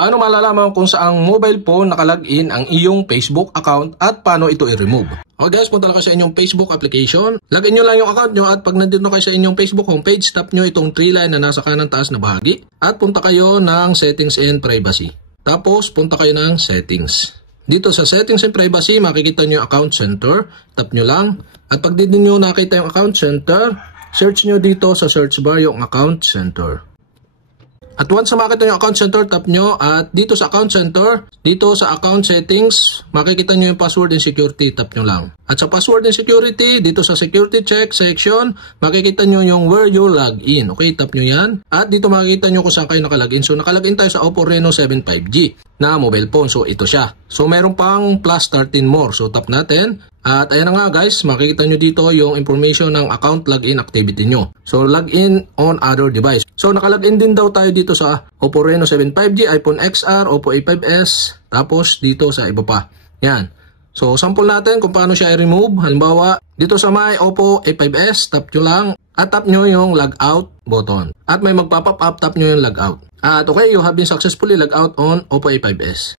Paano malalaman kung saang mobile phone nakalagin ang iyong Facebook account at paano ito i-remove? Okay guys, punta lang kayo sa inyong Facebook application. Lagin nyo lang yung account nyo at pag nandito na kayo sa inyong Facebook homepage, tap nyo itong 3 line na nasa kanan taas na bahagi at punta kayo ng Settings and Privacy. Tapos punta kayo ng Settings. Dito sa Settings and Privacy, makikita nyo yung Account Center. Tap nyo lang. At pag dito nyo nakita yung Account Center, search nyo dito sa search bar yung Account Center. At once na makita nyo yung Account Center, tap nyo. At dito sa Account Center, dito sa Account Settings, makikita nyo yung Password and Security, tap nyo lang. At sa Password and Security, dito sa Security Check section, makikita nyo yung Where You Log In. Okay, tap nyo yan. At dito makikita nyo kung saan kayo nakalagin. So nakalagin tayo sa Oppo Reno 7 5G na mobile phone. So ito siya. So meron pang plus 13 more. So tap natin. At ayan na nga guys, makikita nyo dito yung information ng account login activity nyo. So login on other device. So nakalagin din daw tayo dito sa Oppo Reno 7 5G, iPhone XR, Oppo A5s, tapos dito sa iba pa. Yan. So sample natin kung paano siya i-remove. Halimbawa, dito sa may Oppo A5s, tap nyo lang at tap nyo yung logout button. At may magpa-pop up, tap nyo yung logout. At okay, you have been successfully logged out on Oppo A5s.